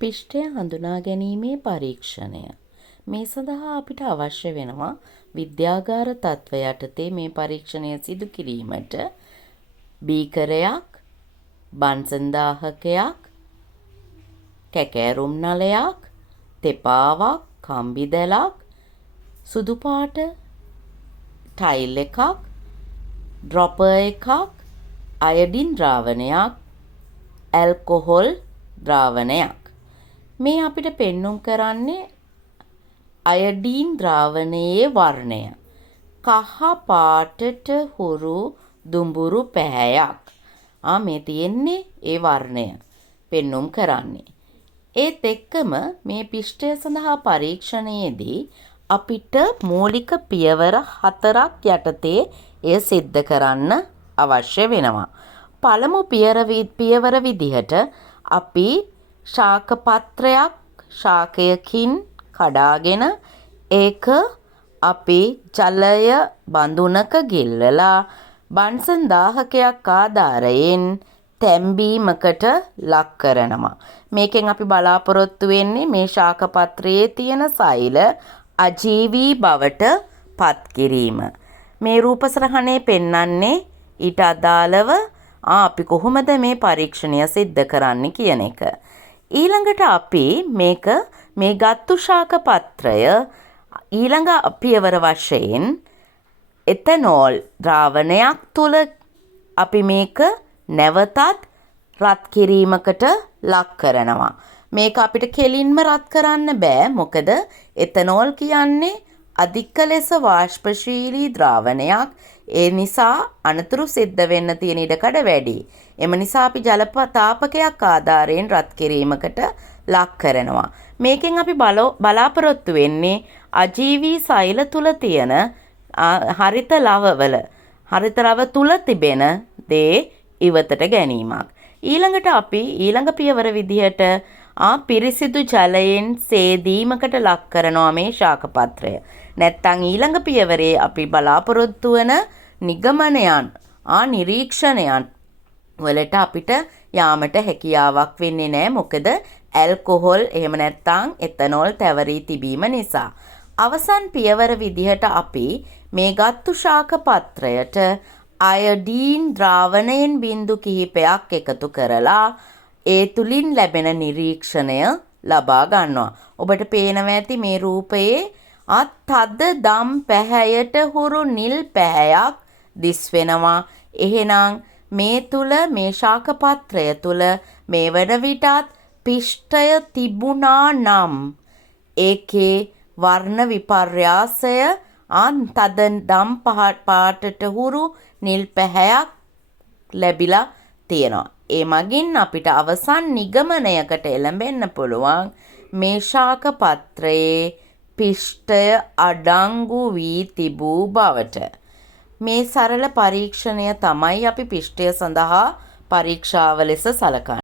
පිෂ්ඨය හඳුනා ගැනීමේ පරීක්ෂණය. මේ සඳහා අපිට අවශ්‍ය වෙනවා විද්‍යාගාර තත්ත්ව යටතේ මේ පරීක්ෂණය සිදු කිරීමට බීකරයක්, බන්සන් දාහකයක්, කැකෑරුම් නලයක්, තෙපාවක්, කම්බි දැලක්, සුදු පාට ටයිල් එකක්, ඩ්‍රොපර් එකක්, අයඩින් ද්‍රාවණයක්, ඇල්කොහොල් ද්‍රාවණයක්. මේ අපිට පෙන්눔 කරන්නේ අයඩීන් ද්‍රාවණයේ වර්ණය. කහ පාටට හුරු දුඹුරු පැහැයක්. මේ තියෙන්නේ ඒ වර්ණය පෙන්눔 කරන්නේ. ඒත් එක්කම මේ පිෂ්ඨය සඳහා පරීක්ෂණයේදී අපිට මූලික පියවර 4ක් යටතේ එය සිද්ධ කරන්න අවශ්‍ය වෙනවා. පළමු පියවර විදිහට අපි ශාක පත්‍රයක් ශාකයකින් කඩාගෙන ඒක අපි ජලය බඳුනක ගිල්වලා බන්සන් දාහකයක් ආධාරයෙන් තැම්බීමකට ලක් කරනවා. මේකෙන් අපි බලාපොරොත්තු වෙන්නේ මේ ශාක පත්‍රයේ තියෙන සෛල අජීවී බවට පත් කිරීම. මේ රූපසරහනේ පෙන්වන්නේ ඊට අදාළව අපි කොහොමද මේ පරීක්ෂණය සිද්ධ කරන්නේ කියන එක. ඊළඟට අපි මේ ගත්තු ශාක පත්‍රය ඊළඟ පියවර වශයෙන් එතනෝල් ද්‍රාවණයක් තුල අපි මේක නැවතත් රත් කිරීමකට ලක් කරනවා. මේක අපිට කෙලින්ම රත් කරන්න බෑ. මොකද එතනෝල් කියන්නේ අධික ලෙස වාෂ්පශීලී ද්‍රාවණයක්. ඒ නිසා අනතුරු සිද්ධ වෙන්න තියෙන ඉඩකඩ වැඩි. එම නිසා අපි ජල තාපකයක් ආධාරයෙන් රත් කිරීමකට ලක් කරනවා. මේකෙන් අපි බලාපොරොත්තු වෙන්නේ අජීවී සෛල තුල තියෙන හරිත ලව තුල තිබෙන දේ ඉවතට ගැනීමක්. ඊළඟට අපි ඊළඟ පියවර විදිහට පිරිසිදු ජලයෙන් සේදීමකට ලක් කරනවා මේ ශාක පත්‍රය. නැත්තම් ඊළඟ පියවරේ අපි බලාපොරොත්තු වන නිගමනයන් නිරීක්ෂණයන් වලට අපිට යාමට හැකියාවක් වෙන්නේ නැහැ. මොකද ඇල්කොහොල් එහෙම නැත්තම් එතනෝල් තැවරී තිබීම නිසා. අවසන් පියවර විදිහට අපි මේ ගත්තු ශාක පත්‍රයට අයඩීන් ද්‍රාවණයෙන් බිඳු කිහිපයක් එකතු කරලා ඒ තුලින් ලැබෙන නිරීක්ෂණය ලබා ගන්නවා. ඔබට පේනවා ඇති මේ රූපයේ තද දම් පැහැයට හුරු නිල් පැහැයක් දිස් වෙනවා. එහෙනම් මේ තුල මේ ශාක පත්‍රය තුල මේ වන විටත් පිෂ්ඨය තිබුණා නම් ඒකේ වර්ණ විපර්යාසය තද දම් පාටට හුරු නිල් පැහැයක් ලැබිලා තියෙනවා. ඒ මගින් අපිට අවසන් නිගමනයකට එළඹෙන්න පුළුවන් මේ ශාක පත්‍රයේ පිෂ්ඨය අඩංගු වී තිබූ බවට. මේ සරල පරීක්ෂණය තමයි අපි පිෂ්ඨය සඳහා පරීක්ෂාව ලෙස සලකන්නේ.